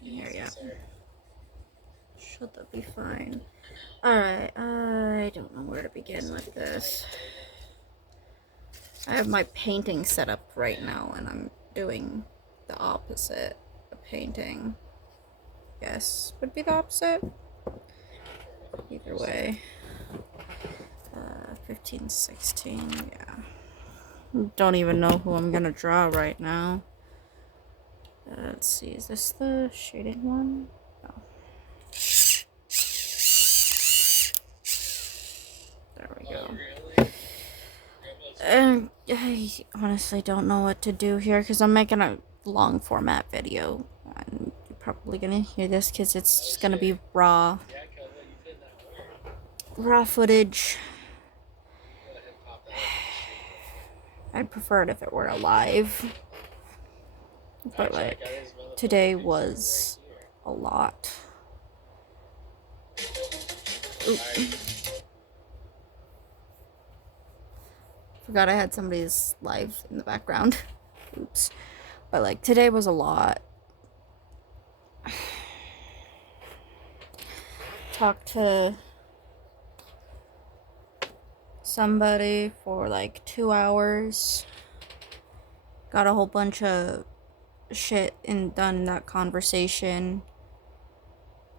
Here, yeah. Should that be fine? Alright, I don't know where to begin with this. I have my painting set up right now, and I'm doing the opposite. The painting, yes, would be the opposite. Either way. 15, 16, yeah. Don't even know who I'm gonna draw right now. Let's see, is this the shading one? No. There we go. And I honestly don't know what to do here because I'm making a long format video. And you're probably gonna hear this because it's just gonna be raw footage. I'd prefer it if it were alive. But like, today was a lot. Oop. Forgot I had somebody's live in the background. Oops. But like, today was a lot. Talked to somebody for like 2 hours. Got a whole bunch of shit done in that conversation.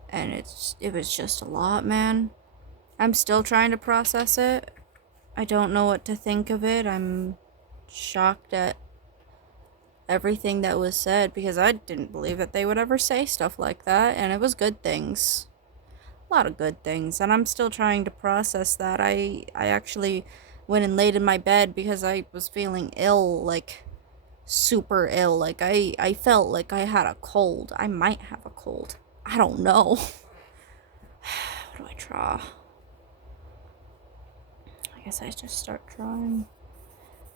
And it was just a lot, man. I'm still trying to process it. I don't know what to think of it. I'm shocked at everything that was said because I didn't believe that they would ever say stuff like that, and it was good things. A lot of good things, and I'm still trying to process that. I actually went and laid in my bed because I was feeling ill, like super ill. Like I felt like I had a cold. I might have a cold. I don't know. What do I draw? I guess I just start drawing.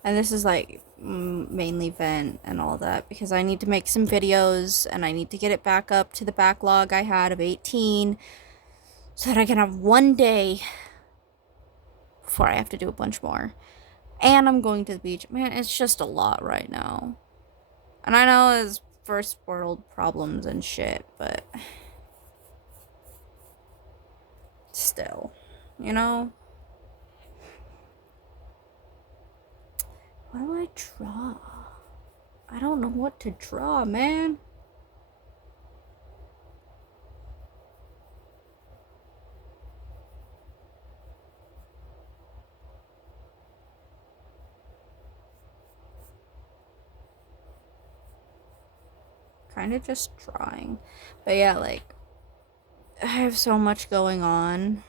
And this is like mainly vent and all that because I need to make some videos and I need to get it back up to the backlog I had of 18 so that I can have one day before I have to do a bunch more. And I'm going to the beach. Man, it's just a lot right now. And I know it's first world problems and shit, but still, you know? What do I draw? I don't know what to draw, man. Kind of just drawing. But yeah, like, I have so much going on.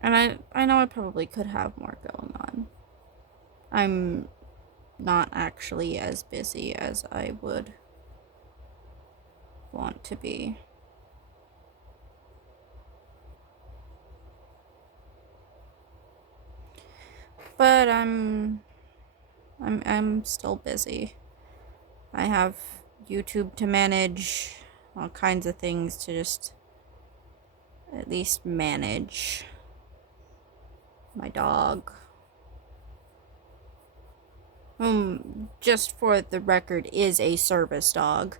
And I know I probably could have more going on. I'm not actually as busy as I would want to be. But I'm still busy. I have YouTube to manage, all kinds of things to just at least manage. My dog. Just for the record, is a service dog.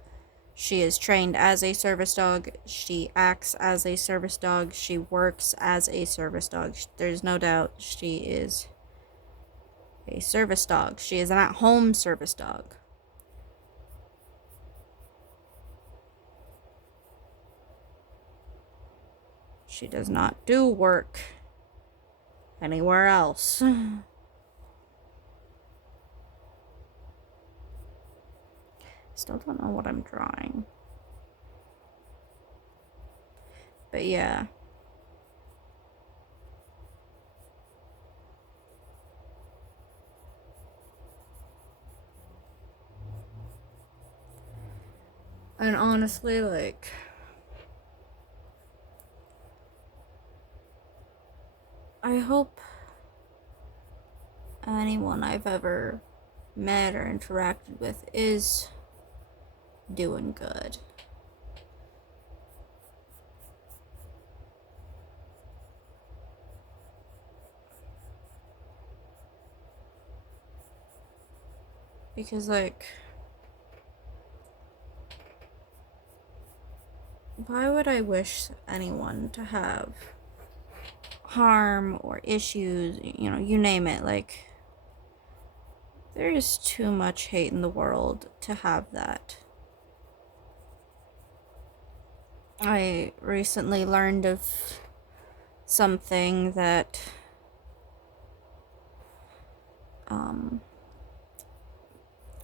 She is trained as a service dog. She acts as a service dog. She works as a service dog. There's no doubt she is a service dog. She is an at-home service dog. She does not do work anywhere else. Still don't know what I'm drawing. But yeah. And honestly, like, I hope anyone I've ever met or interacted with is doing good. Because, like, why would I wish anyone to have harm or issues, you name it. Like, there is too much hate in the world to have that. I recently learned of something that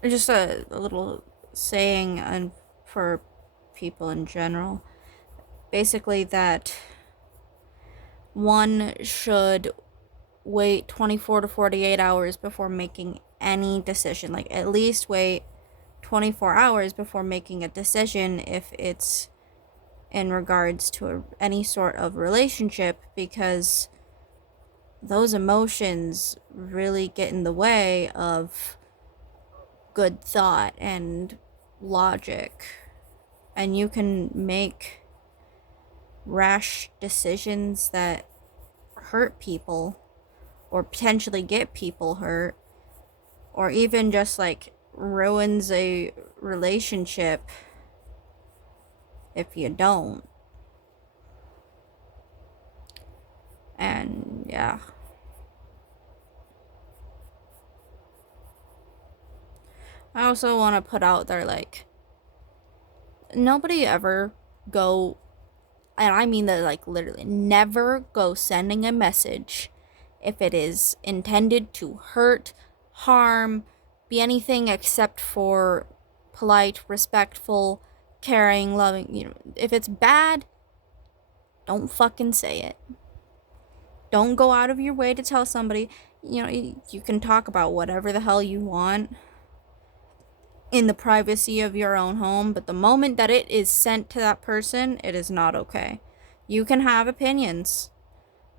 just a little saying and for people in general, basically that one should wait 24 to 48 hours before making any decision. Like, at least wait 24 hours before making a decision if it's in regards to any sort of relationship, because those emotions really get in the way of good thought and logic, and you can make rash decisions that hurt people or potentially get people hurt, or even just like ruins a relationship if you don't. And yeah, I also want to put out there, like, nobody ever go, and I mean that, like, literally, never go sending a message if it is intended to hurt, harm, be anything except for polite, respectful, caring, loving. If it's bad, don't fucking say it. Don't go out of your way to tell somebody. You can talk about whatever the hell you want in the privacy of your own home, but the moment that it is sent to that person, it is not okay. You can have opinions,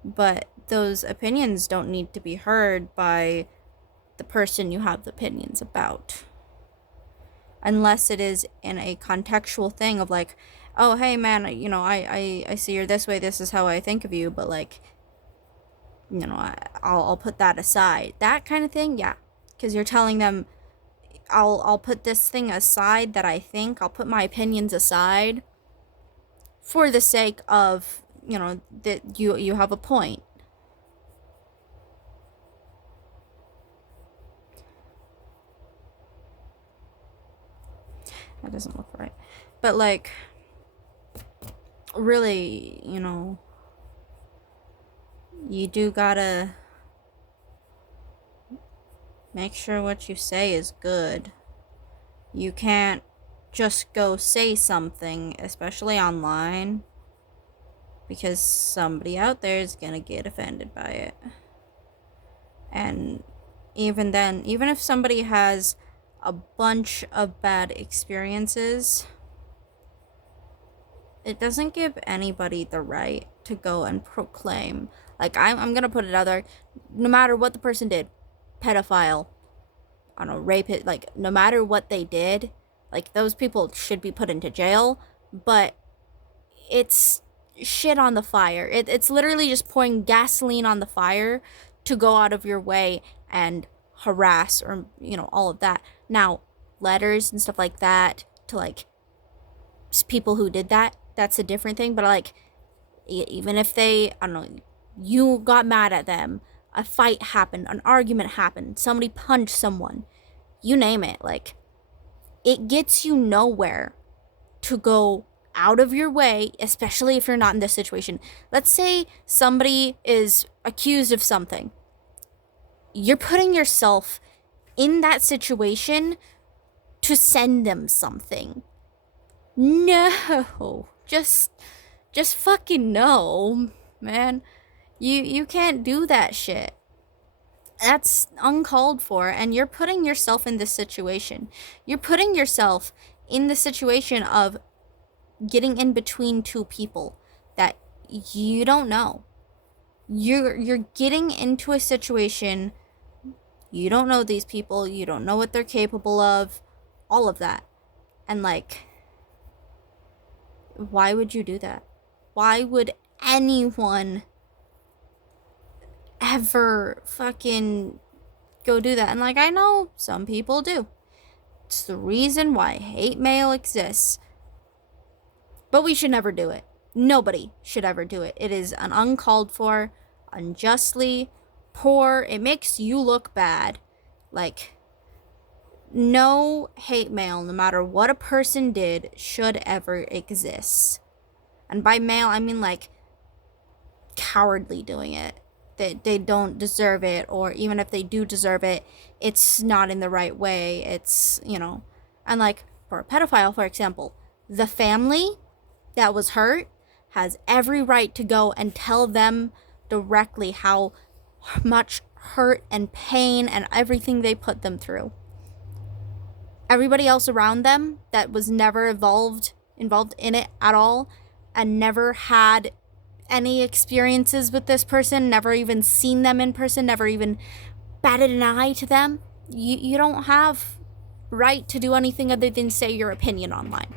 but those opinions don't need to be heard by the person you have the opinions about. Unless it is in a contextual thing of like, oh, hey man, I see you're this way, this is how I think of you, but like, I'll put that aside. That kind of thing, yeah. Because you're telling them, I'll put this thing aside that I think, I'll put my opinions aside for the sake of, that you have a point. That doesn't look right. But like, really, you do gotta make sure what you say is good. You can't just go say something, especially online, because somebody out there is gonna get offended by it. And even then, even if somebody has a bunch of bad experiences, it doesn't give anybody the right to go and proclaim, like, I'm gonna put it out there, no matter what the person did, pedophile, I don't know, rape it, like, no matter what they did, like, those people should be put into jail, but it's shit on the fire. It's literally just pouring gasoline on the fire to go out of your way and harass, or, all of that. Now, letters and stuff like that to, like, people who did that, that's a different thing, but, like, even if they, I don't know, you got mad at them, a fight happened, an argument happened, somebody punched someone, you name it, like, it gets you nowhere to go out of your way, especially if you're not in this situation. Let's say somebody is accused of something. You're putting yourself in that situation to send them something. No. Just fucking no, man. You can't do that shit. That's uncalled for, and you're putting yourself in this situation. You're putting yourself in the situation of getting in between two people that you don't know. You're getting into a situation, you don't know these people, you don't know what they're capable of, all of that. And like, why would you do that? Why would anyone ever fucking go do that? And like, I know some people do. It's the reason why hate mail exists. But we should never do it. Nobody should ever do it. It is an uncalled for, unjustly, poor. It makes you look bad. Like, no hate mail, no matter what a person did, should ever exist. And by mail, I mean like cowardly doing it. They don't deserve it, or even if they do deserve it, it's not in the right way. It's, and like for a pedophile, for example, the family that was hurt has every right to go and tell them directly how much hurt and pain and everything they put them through. Everybody else around them that was never involved in it at all and never had any experiences with this person, never even seen them in person, never even batted an eye to them, you don't have right to do anything other than say your opinion online.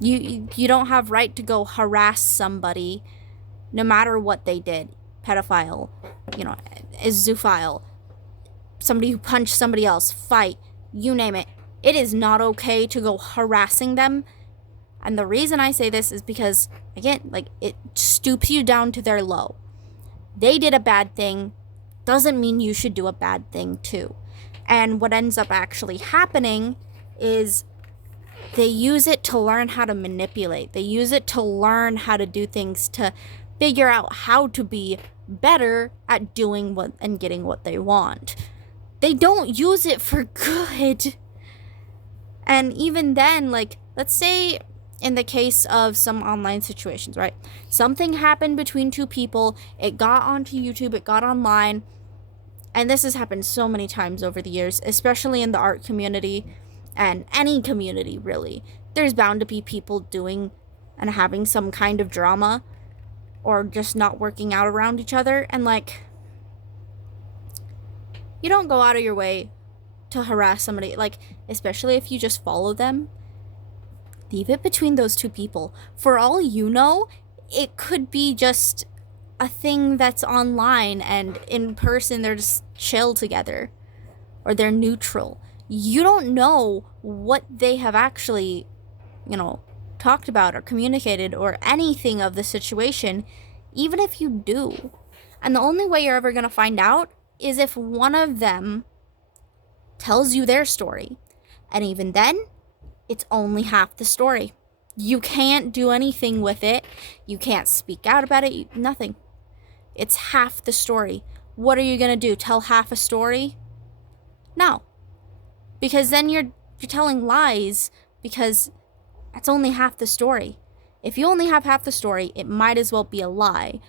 You don't have right to go harass somebody no matter what they did. Pedophile, a zoophile, somebody who punched somebody else, fight, you name it. It is not okay to go harassing them. And the reason I say this is because, again, like, it stoops you down to their low. They did a bad thing, doesn't mean you should do a bad thing too. And what ends up actually happening is they use it to learn how to manipulate. They use it to learn how to do things, to figure out how to be better at doing what and getting what they want. They don't use it for good. And even then, like, let's say in the case of some online situations, right? Something happened between two people. It got onto YouTube. It got online. And this has happened so many times over the years, especially in the art community and any community, really. There's bound to be people doing and having some kind of drama or just not working out around each other. And, like, you don't go out of your way to harass somebody, like, especially if you just follow them. Leave it between those two people. For all you know, it could be just a thing that's online, and in person they're just chill together, or they're neutral. You don't know what they have actually, talked about or communicated or anything of the situation, even if you do. And the only way you're ever going to find out is if one of them tells you their story. And even then, it's only half the story. You can't do anything with it. You can't speak out about it. Nothing. It's half the story. What are you going to do? Tell half a story? No. Because then you're telling lies, because that's only half the story. If you only have half the story, it might as well be a lie,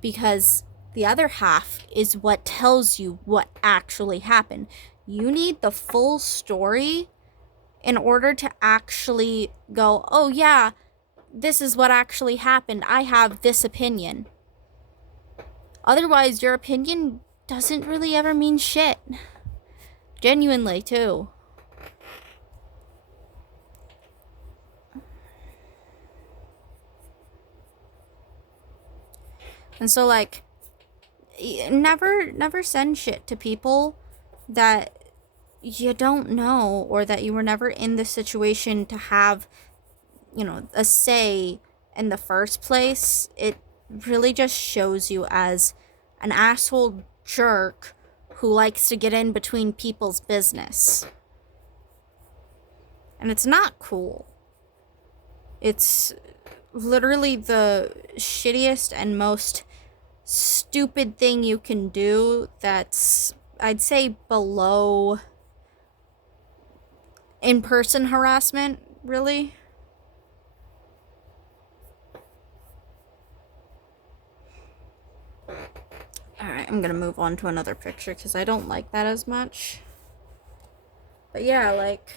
because the other half is what tells you what actually happened. You need the full story in order to actually go, oh yeah, this is what actually happened. I have this opinion. Otherwise, your opinion doesn't really ever mean shit. Genuinely, too. And so, like, never send shit to people that you don't know, or that you were never in the situation to have, a say in the first place. It really just shows you as an asshole jerk who likes to get in between people's business. And it's not cool. It's literally the shittiest and most stupid thing you can do. That's, I'd say, below in-person harassment, really. Alright, I'm gonna move on to another picture because I don't like that as much. But yeah, like,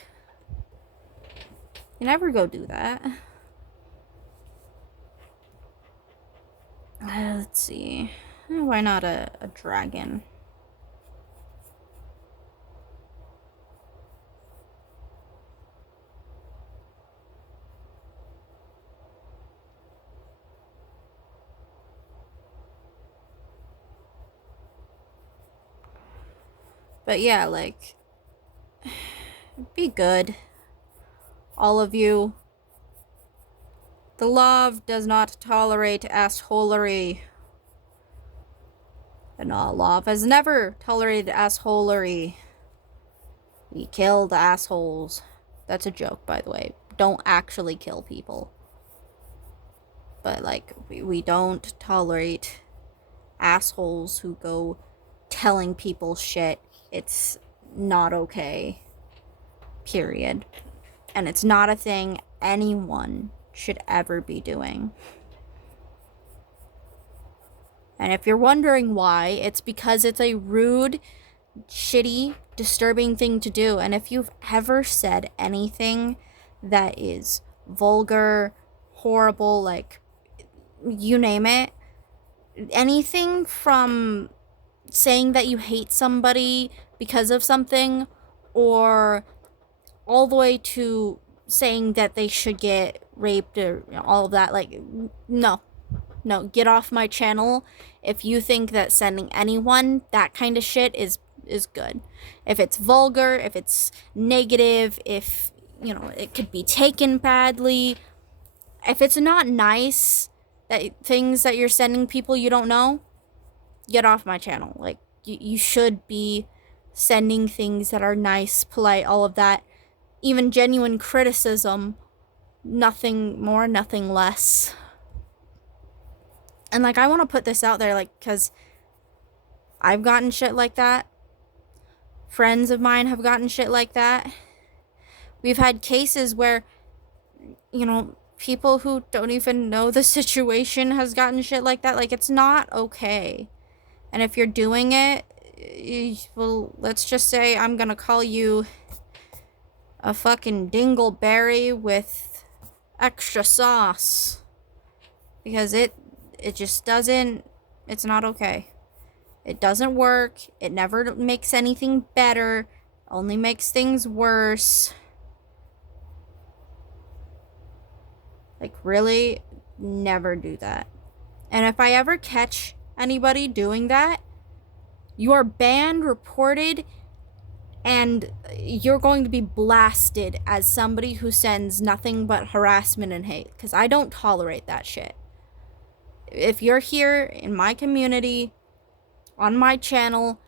you never go do that. Let's see. Why not a dragon? But yeah, like, be good. All of you. The law does not tolerate assholery. And law has never tolerated assholery. We kill the assholes. That's a joke, by the way. Don't actually kill people. But, like, we don't tolerate assholes who go telling people shit. It's not okay. Period. And it's not a thing anyone should ever be doing. And if you're wondering why, it's because it's a rude, shitty, disturbing thing to do. And if you've ever said anything that is vulgar, horrible, like, you name it, anything from saying that you hate somebody because of something, or all the way to saying that they should get raped, or all of that, like, no, get off my channel if you think that sending anyone that kind of shit is good. If it's vulgar, if it's negative, if, it could be taken badly, if it's not nice, that things that you're sending people you don't know, get off my channel. Like, you should be sending things that are nice, polite, all of that. Even genuine criticism, nothing more, nothing less. And, like, I want to put this out there, like, because I've gotten shit like that. Friends of mine have gotten shit like that. We've had cases where, people who don't even know the situation has gotten shit like that. Like, it's not okay. And if you're doing it, well, let's just say I'm gonna call you a fucking dingleberry with extra sauce. Because it just doesn't, it's not okay. It doesn't work. It never makes anything better. Only makes things worse. Like, really, never do that. And if I ever catch anybody doing that, you are banned, reported, and you're going to be blasted as somebody who sends nothing but harassment and hate. Because I don't tolerate that shit. If you're here in my community, on my channel,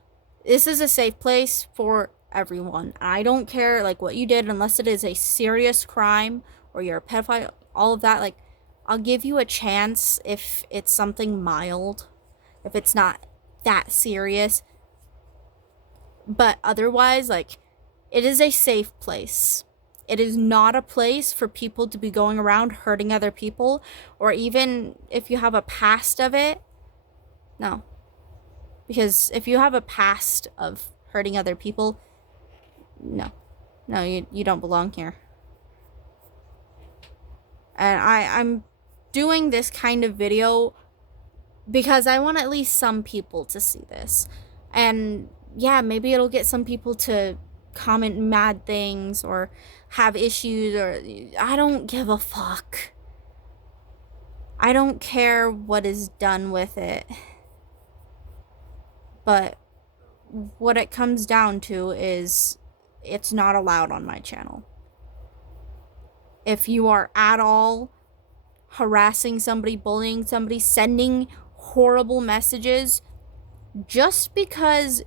this is a safe place for everyone. I don't care, like, what you did, unless it is a serious crime or you're a pedophile, all of that. Like, I'll give you a chance if it's something mild, if it's not that serious. But otherwise, like, it is a safe place. It is not a place for people to be going around hurting other people, or even if you have a past of it. No. Because if you have a past of hurting other people, no, you don't belong here. And I'm doing this kind of video because I want at least some people to see this. And yeah, maybe it'll get some people to comment mad things or have issues, or I don't give a fuck. I don't care what is done with it. But what it comes down to is it's not allowed on my channel. If you are at all harassing somebody, bullying somebody, sending horrible messages just because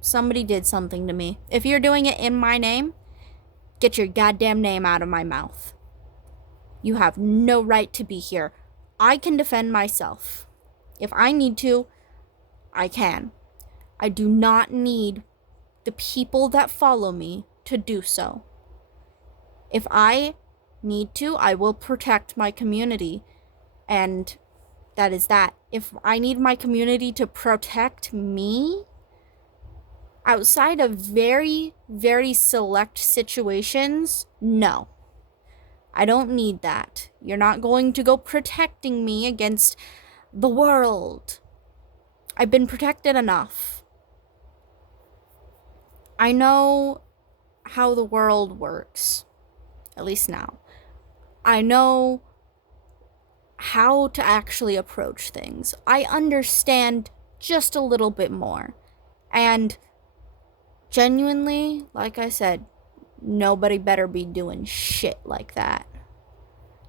somebody did something to me, if you're doing it in my name, get your goddamn name out of my mouth. You have no right to be here. I can defend myself. If I need to, I can. I do not need the people that follow me to do so. If I need to, I will protect my community, and that is that. If I need my community to protect me, outside of very, very select situations, no. I don't need that. You're not going to go protecting me against the world. I've been protected enough. I know how the world works, at least now. I know how to actually approach things. I understand just a little bit more. And genuinely, like I said, nobody better be doing shit like that.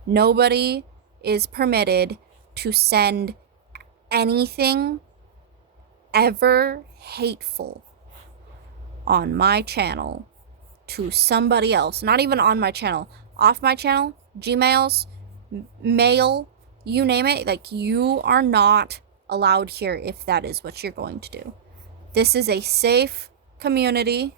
Nobody is permitted to send anything ever hateful on my channel to somebody else. Not even on my channel. Off my channel, Gmails, mail, you name it. Like, you are not allowed here if that is what you're going to do. This is a safe community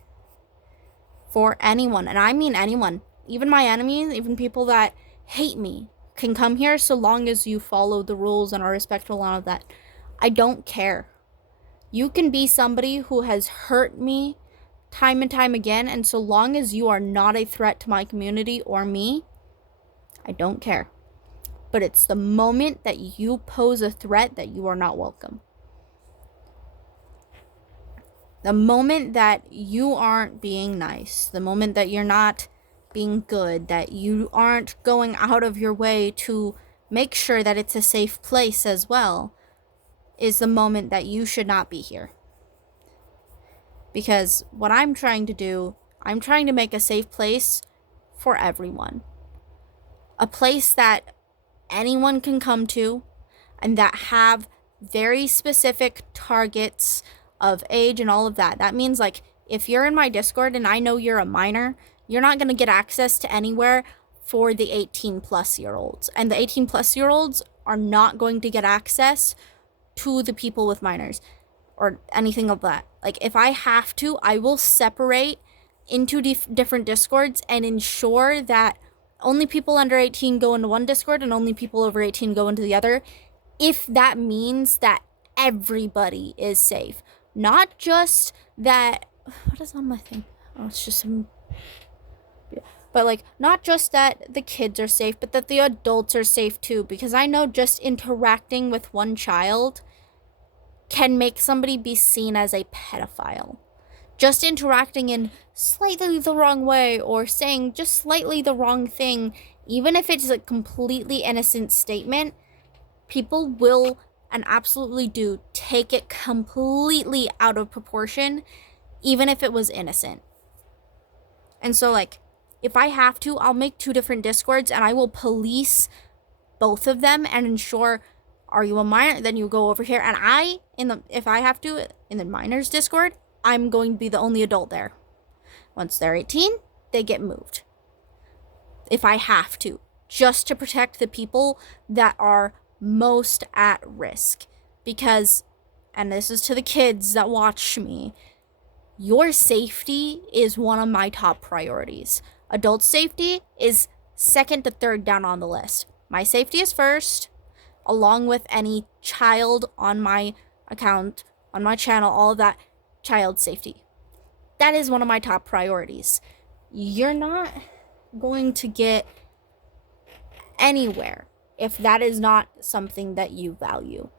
for anyone. And I mean anyone. Even my enemies, even people that hate me, can come here so long as you follow the rules and are respectful and all of that. I don't care. You can be somebody who has hurt me time and time again, and so long as you are not a threat to my community or me, I don't care. But it's the moment that you pose a threat that you are not welcome. The moment that you aren't being nice, the moment that you're not being good, that you aren't going out of your way to make sure that it's a safe place as well, is the moment that you should not be here. Because what I'm trying to do, I'm trying to make a safe place for everyone. A place that anyone can come to and that have very specific targets of age and all of that. That means, like, if you're in my Discord and I know you're a minor, you're not going to get access to anywhere for the 18 plus year olds. And the 18 plus year olds are not going to get access to the people with minors or anything of that. Like, if I have to, I will separate into different Discords and ensure that only people under 18 go into one Discord and only people over 18 go into the other, if that means that everybody is safe. Not just that, what is on my thing? Oh, it's just some, yeah. But, like, not just that the kids are safe, but that the adults are safe too. Because I know just interacting with one child can make somebody be seen as a pedophile. Just interacting in slightly the wrong way or saying just slightly the wrong thing, even if it's a completely innocent statement, people will and absolutely do take it completely out of proportion, even if it was innocent. And so, like, if I have to, I'll make 2 different Discords and I will police both of them and ensure, are you a minor? Then you go over here. And if I have to, in the minors Discord, I'm going to be the only adult there. Once they're 18, they get moved. If I have to, just to protect the people that are most at risk. Because, and this is to the kids that watch me, your safety is one of my top priorities. Adult safety is second to third down on the list. My safety is first, along with any child on my account, on my channel, all of that, child safety. That is one of my top priorities. You're not going to get anywhere if that is not something that you value.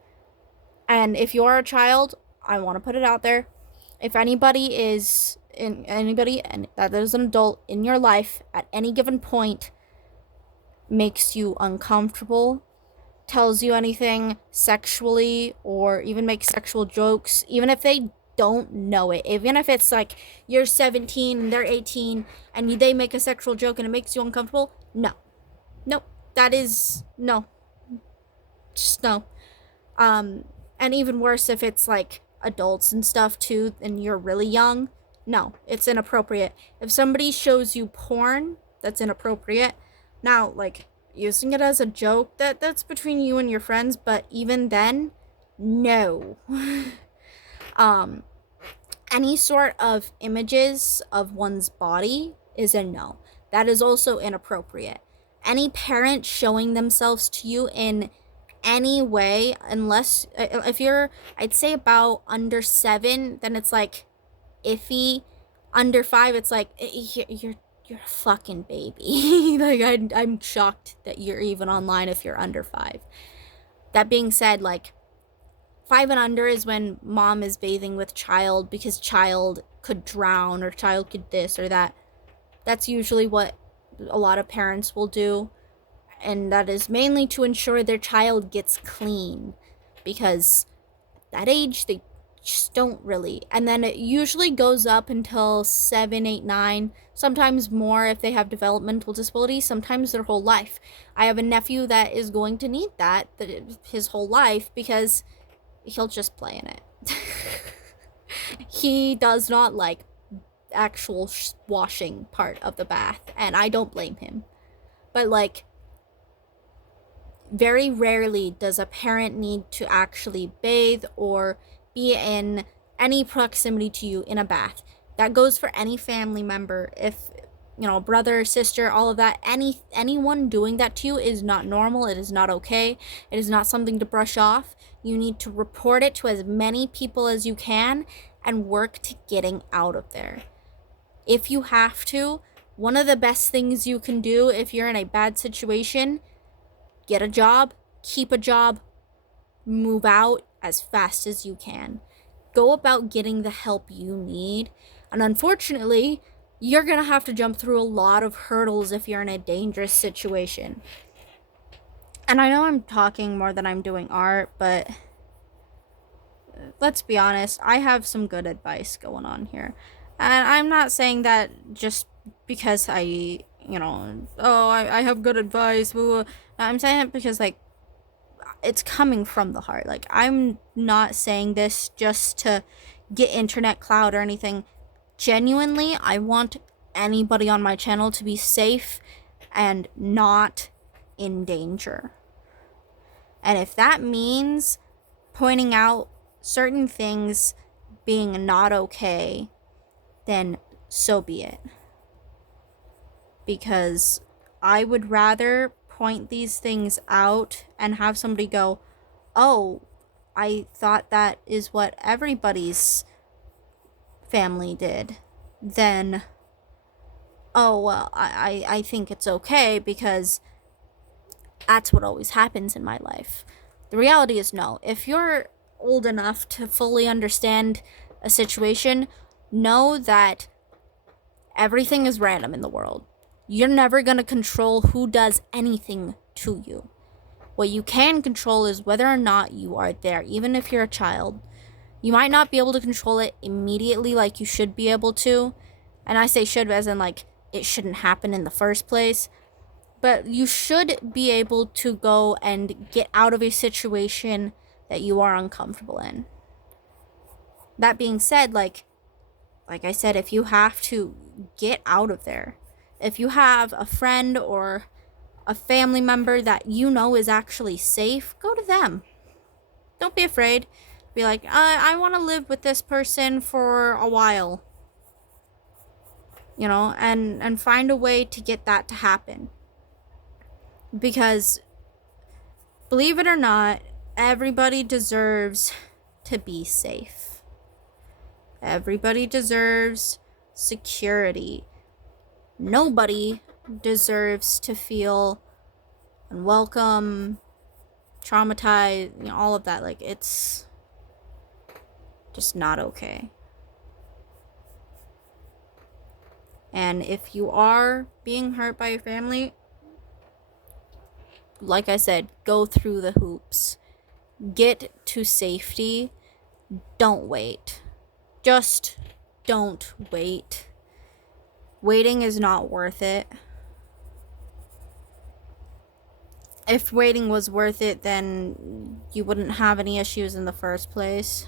And if you're a child, I want to put it out there, if anybody and that is an adult in your life at any given point makes you uncomfortable, tells you anything sexually, or even makes sexual jokes, even if they don't know it, even if it's like you're 17 and they're 18 and they make a sexual joke and it makes you uncomfortable, no, that is no, just no. And even worse if it's like adults and stuff too and you're really young, no, it's inappropriate. If somebody shows you porn, that's inappropriate. Now, like, using it as a joke, that's between you and your friends, but even then, no. Any sort of images of one's body is a no. That is also inappropriate. Any parent showing themselves to you in any way, unless if you're, I'd say about under 7, then it's like iffy. Under 5, it's like you're a fucking baby. Like, I'm shocked that you're even online if you're under 5. That being said, like, 5 and under is when mom is bathing with child because child could drown or child could this or that. That's usually what a lot of parents will do. And that is mainly to ensure their child gets clean. Because at that age, they just don't really. And then it usually goes up until 7, 8, 9, sometimes more if they have developmental disabilities, sometimes their whole life. I have a nephew that is going to need that his whole life because he'll just play in it. He does not like actual washing part of the bath, and I don't blame him. But like, very rarely does a parent need to actually bathe or be in any proximity to you in a bath. That goes for any family member. If brother, sister, all of that, anyone doing that to you is not normal. It is not okay. It is not something to brush off. You need to report it to as many people as you can and work to getting out of there. If you have to, one of the best things you can do if you're in a bad situation, get a job, keep a job, move out as fast as you can. Go about getting the help you need. And unfortunately, you're going to have to jump through a lot of hurdles if you're in a dangerous situation. And I know I'm talking more than I'm doing art, but let's be honest, I have some good advice going on here. And I'm not saying that just because I have good advice, blah, blah. I'm saying it because, like, it's coming from the heart. Like, I'm not saying this just to get internet clout or anything. Genuinely, I want anybody on my channel to be safe and not in danger. And if that means pointing out certain things being not okay, then so be it. Because I would rather point these things out and have somebody go, oh, I thought that is what everybody's family did, than, oh, well, I think it's okay because that's what always happens in my life. The reality is no. If you're old enough to fully understand a situation, know that everything is random in the world. You're never going to control who does anything to you. What you can control is whether or not you are there, even if you're a child. You might not be able to control it immediately like you should be able to. And I say should as in, like, it shouldn't happen in the first place. But you should be able to go and get out of a situation that you are uncomfortable in. That being said, like I said, if you have to, get out of there. If you have a friend or a family member that you know is actually safe, go to them. Don't be afraid. Be like, I want to live with this person for a while. And find a way to get that to happen. Because, believe it or not, everybody deserves to be safe. Everybody deserves security. Nobody deserves to feel unwelcome, traumatized, all of that. Like, it's just not okay. And if you are being hurt by your family, like I said, go through the hoops. Get to safety. Don't wait. Just don't wait. Waiting is not worth it. If waiting was worth it, then you wouldn't have any issues in the first place.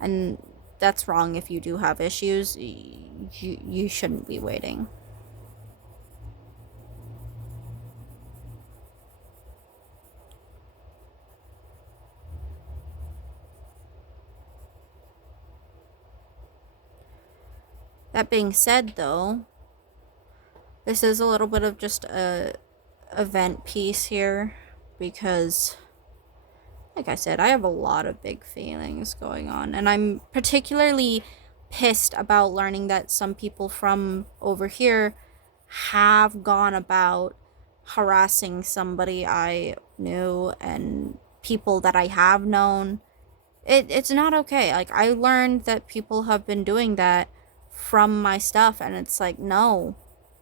And that's wrong. If you do have issues, you shouldn't be waiting. That being said, though, this is a little bit of just a event piece here, because, like I said, I have a lot of big feelings going on, and I'm particularly pissed about learning that some people from over here have gone about harassing somebody I knew and people that I have known. It's not okay. Like, I learned that people have been doing that from my stuff, and it's like, no,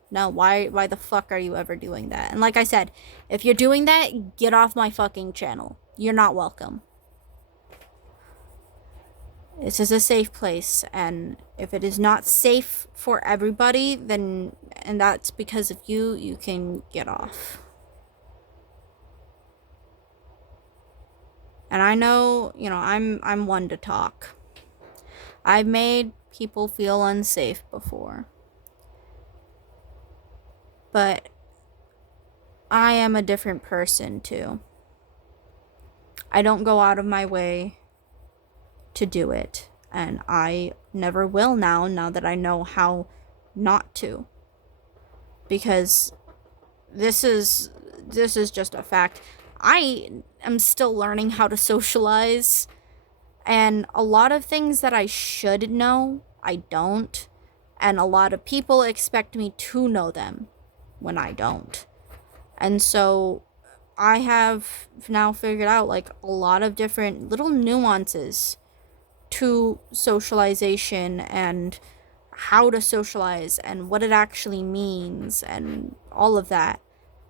why the fuck are you ever doing that? And like I said, if you're doing that, get off my fucking channel. You're not welcome. This is a safe place, and if it is not safe for everybody, then, and that's because of you, you can get off. And I know, I'm one to talk. I've made people feel unsafe before. But I am a different person too. I don't go out of my way to do it, and I never will now that I know how not to. Because this is just a fact. I am still learning how to socialize, and a lot of things that I should know, I don't. And a lot of people expect me to know them when I don't. And so I have now figured out like a lot of different little nuances to socialization and how to socialize and what it actually means and all of that.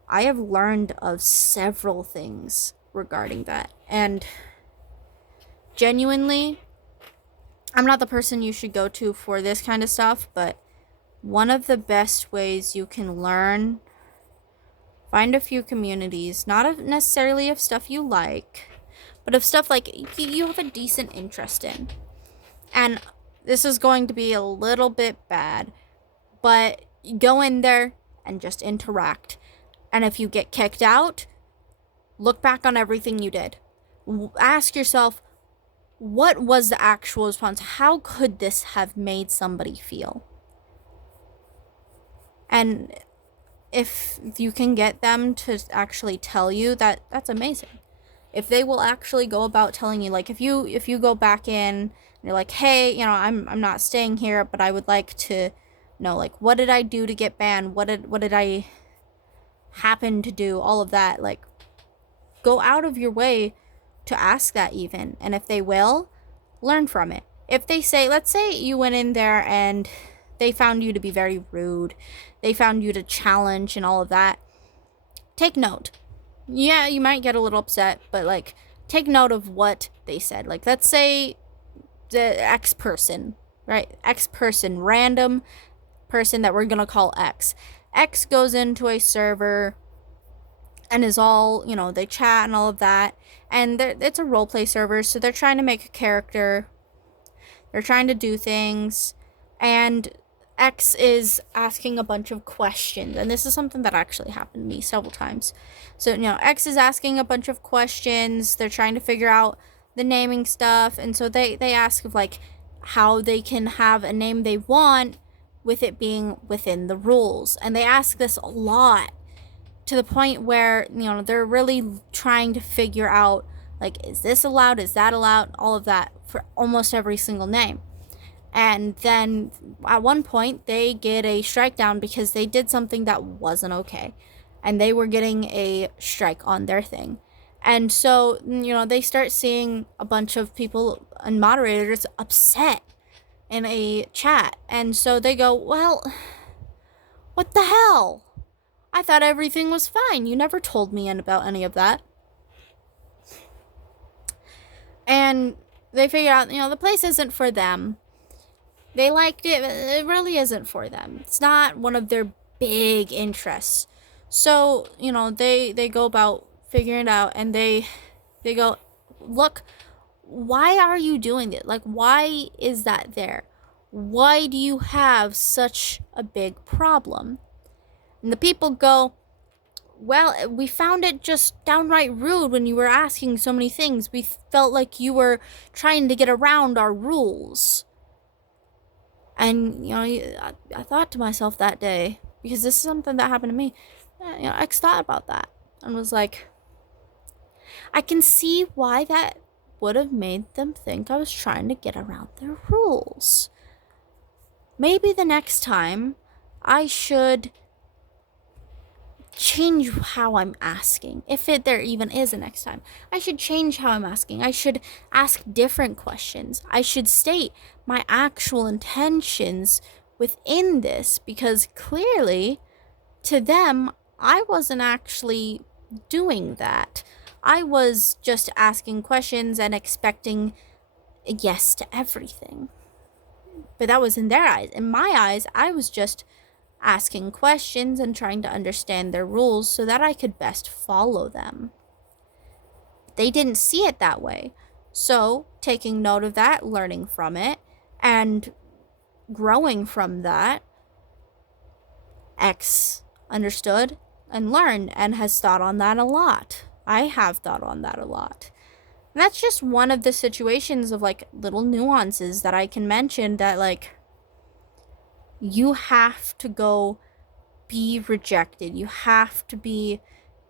I have learned of several things regarding that. And genuinely, I'm not the person you should go to for this kind of stuff, but one of the best ways you can learn, find a few communities, not necessarily of stuff you like, but of stuff like you have a decent interest in. And this is going to be a little bit bad, but go in there and just interact. And if you get kicked out, look back on everything you did. Ask yourself, what was the actual response? How could this have made somebody feel? And if you can get them to actually tell you that, that's amazing. If they will actually go about telling you, like if you go back in and you're like, hey, I'm not staying here, but I would like to know, like, what did I do to get banned? What did I happen to do? All of that. Like, go out of your way to ask that even. And if they will, learn from it. If they say, let's say you went in there and they found you to be very rude, they found you to challenge and all of that, take note. Yeah, you might get a little upset, but like, take note of what they said. Like, let's say the X person, right? X person, random person that we're gonna call X. X goes into a server and is all, they chat and all of that. And it's a roleplay server, so they're trying to make a character. They're trying to do things. And X is asking a bunch of questions. And this is something that actually happened to me several times. So, X is asking a bunch of questions. They're trying to figure out the naming stuff. And so they ask of, like, how they can have a name they want with it being within the rules. And they ask this a lot, to the point where, they're really trying to figure out, like, is this allowed? Is that allowed? All of that for almost every single name. And then at one point, they get a strike down because they did something that wasn't okay. And they were getting a strike on their thing. And so, they start seeing a bunch of people and moderators upset in a chat. And so they go, well, what the hell? I thought everything was fine. You never told me about any of that. And they figure out, the place isn't for them. They liked it, but it really isn't for them. It's not one of their big interests. So, they go about figuring it out, and they go, look, why are you doing it? Like, why is that there? Why do you have such a big problem? And the people go, well, we found it just downright rude when you were asking so many things. We felt like you were trying to get around our rules. And, I thought to myself that day, because this is something that happened to me, I thought about that and was like, I can see why that would have made them think I was trying to get around their rules. Maybe the next time I should change how I'm asking. If there even is a next time, I should change how I'm asking. I should ask different questions. I should state my actual intentions within this, because clearly to them, I wasn't actually doing that. I was just asking questions and expecting yes to everything. But that was in their eyes. In my eyes, I was just asking questions and trying to understand their rules so that I could best follow them. They didn't see it that way. So, taking note of that, learning from it, and growing from that, X understood and learned and has thought on that a lot. I have thought on that a lot. And that's just one of the situations of like little nuances that I can mention that like you have to go be rejected. You have to be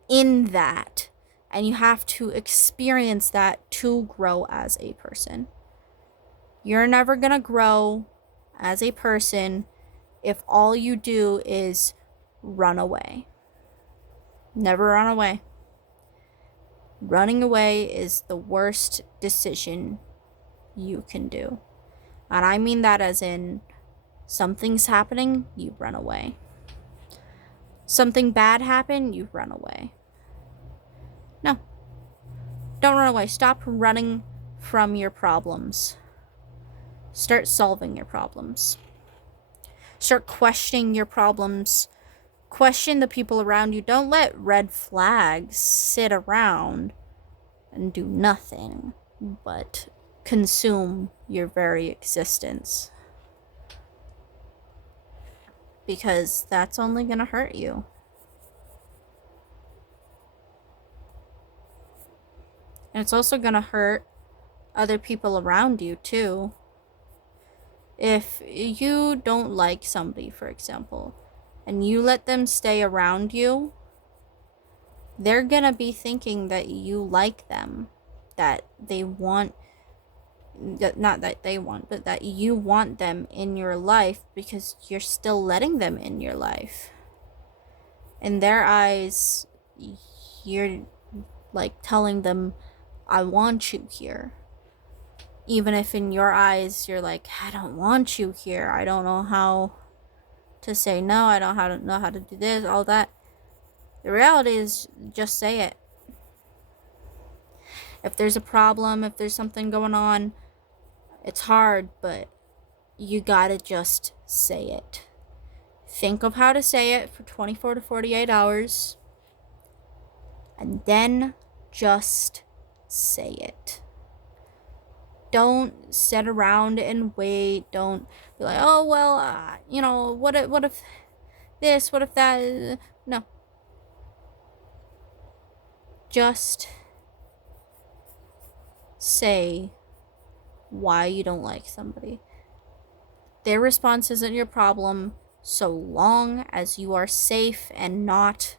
in that. And you have to experience that to grow as a person. You're never going to grow as a person if all you do is run away. Never run away. Running away is the worst decision you can do. And I mean that as in something's happening, you run away. Something bad happened, you run away. No. Don't run away. Stop running from your problems. Start solving your problems. Start questioning your problems. Question the people around you. Don't let red flags sit around and do nothing but consume your very existence. Because that's only going to hurt you. And it's also going to hurt other people around you too. If you don't like somebody, for example, and you let them stay around you, they're going to be thinking that you like them, that they want, not that they want, but that you want them in your life because you're still letting them in your life. In their eyes, you're like telling them, I want you here. Even if in your eyes you're like, I don't want you here. I don't know how to say no. I don't know how to do this, all that. The reality is, just say it. If there's a problem, if there's something going on, it's hard, but you gotta just say it. Think of how to say it for 24 to 48 hours. And then just say it. Don't sit around and wait. Don't be like, oh, well, what if this, what if that? No. Just say why you don't like somebody. Their response isn't your problem so long as you are safe and not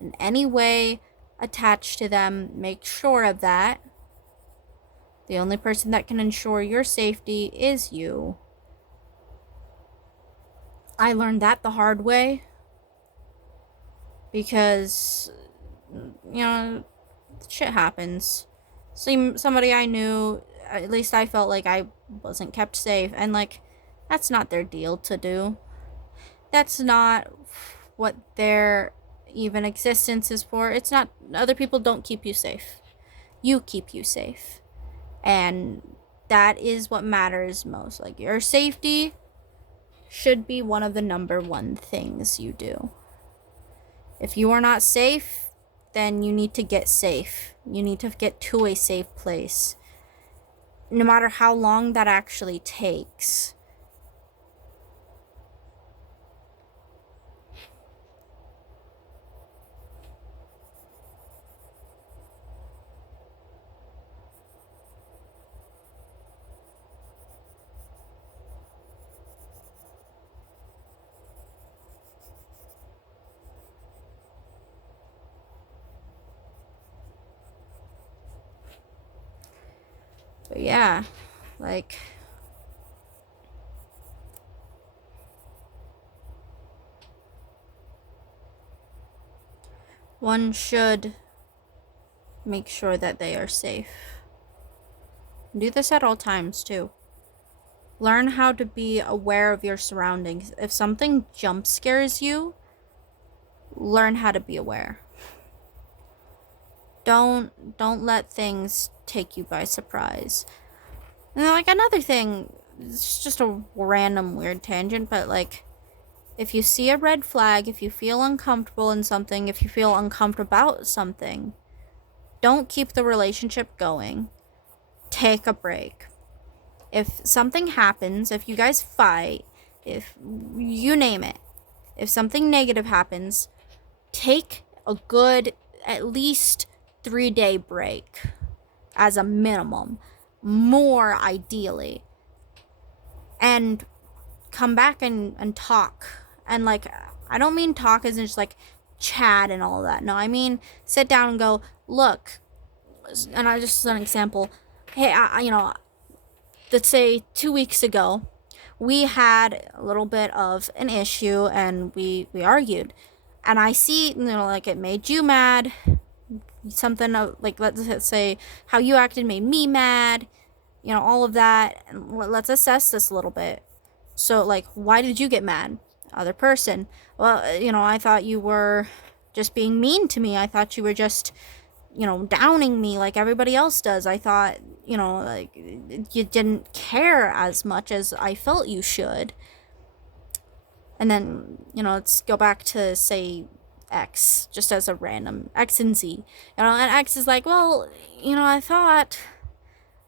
in any way attached to them. Make sure of that. The only person that can ensure your safety is you. I learned that the hard way. Because, shit happens. Somebody I knew, at least I felt like I wasn't kept safe. And, like, that's not their deal to do. That's not what their even existence is for. It's not, other people don't keep you safe. You keep you safe. And that is what matters most. Like, your safety should be one of the number one things you do. If you are not safe, then you need to get safe. You need to get to a safe place. No matter how long that actually takes. But yeah, like, one should make sure that they are safe. Do this at all times too. Learn how to be aware of your surroundings. If something jump scares you, learn how to be aware. Don't let things take you by surprise. And then, like, another thing, it's just a random weird tangent, but like, if you see a red flag, if you feel uncomfortable in something, if you feel uncomfortable about something, don't keep the relationship going. Take a break. If something happens, if you guys fight, if you name it, if something negative happens, take a good at least 3-day break as a minimum, more ideally, and come back and talk. And like, I don't mean talk as in just like chat and all that. No, I mean sit down and go, look, and I just an example. Hey, let's say 2 weeks ago, we had a little bit of an issue and we argued, and I see, like, it made you mad. Something like, let's say how you acted made me mad. All of that. And let's assess this a little bit. So, like, why did you get mad? Other person. Well, I thought you were just being mean to me. I thought you were just, downing me like everybody else does. I thought, like, you didn't care as much as I felt you should. And then, let's go back to, say, X, just as a random X and Z. And X is like, well, I thought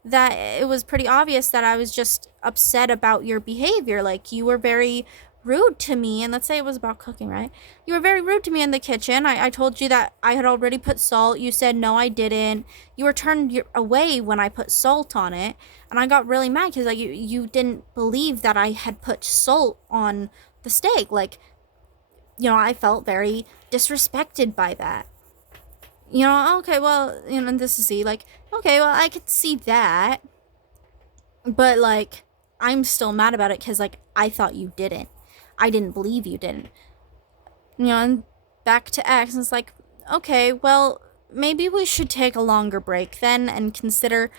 that it was pretty obvious that I was just upset about your behavior. Like, you were very rude to me. And let's say it was about cooking, right? You were very rude to me in the kitchen. I told you that I had already put salt. You said, no, I didn't. You were turned away when I put salt on it. And I got really mad because, like, you didn't believe that I had put salt on the steak. Like, I felt very disrespected by that. Okay, well, this is like, okay, well, I could see that, but, like, I'm still mad about it because, like, I thought you didn't. I didn't believe you didn't. And back to X, and it's like, okay, well, maybe we should take a longer break then and consider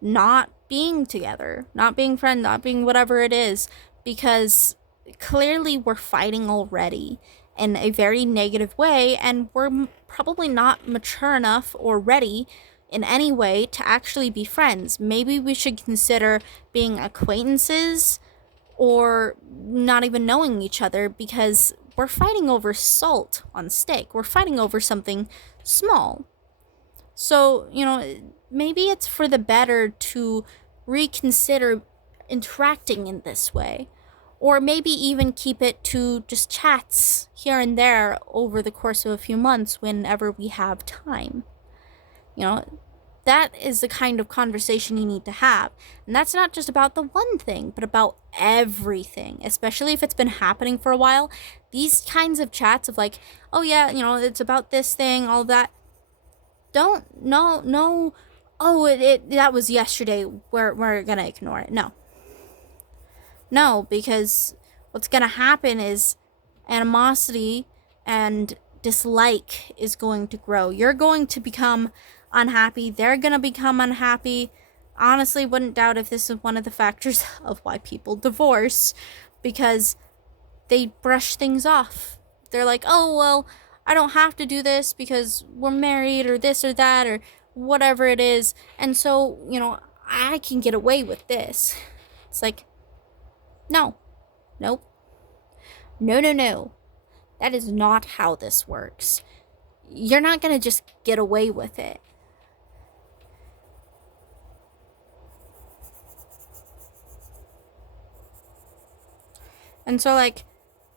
not being together, not being friends, not being whatever it is, because clearly we're fighting already in a very negative way, and we're probably not mature enough or ready in any way to actually be friends. Maybe we should consider being acquaintances or not even knowing each other, because we're fighting over salt on steak. We're fighting over something small. So, maybe it's for the better to reconsider interacting in this way. Or maybe even keep it to just chats here and there over the course of a few months whenever we have time. That is the kind of conversation you need to have. And that's not just about the one thing, but about everything, especially if it's been happening for a while. These kinds of chats of like, oh yeah, it's about this thing, all that. No, oh, that was yesterday. We're gonna ignore it. No, because what's gonna happen is animosity and dislike is going to grow. You're going to become unhappy. They're gonna become unhappy. Honestly, wouldn't doubt if this is one of the factors of why people divorce, because they brush things off. They're like, oh, well, I don't have to do this because we're married or this or that or whatever it is. And so, I can get away with this. It's like, no. Nope. No. That is not how this works. You're not going to just get away with it. And so, like,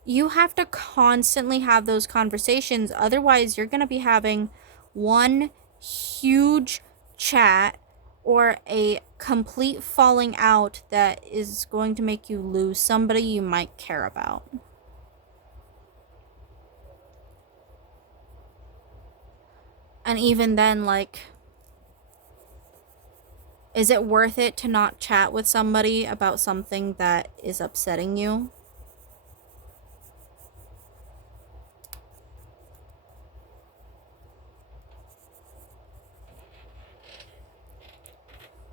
you have to constantly have those conversations. Otherwise, you're going to be having one huge chat or a complete falling out that is going to make you lose somebody you might care about. And even then, like, is it worth it to not chat with somebody about something that is upsetting you?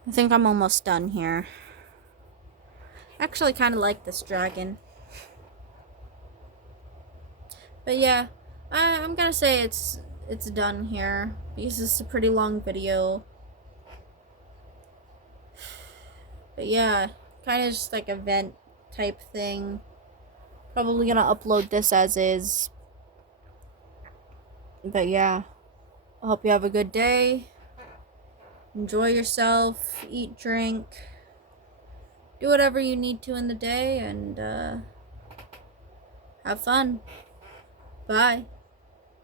I think I'm almost done here. I actually kind of like this dragon. But yeah, I'm gonna say it's done here, because this is a pretty long video. But yeah, kind of just like a vent type thing. Probably gonna upload this as is. But yeah, I hope you have a good day. Enjoy yourself, eat, drink, do whatever you need to in the day, and have fun. Bye.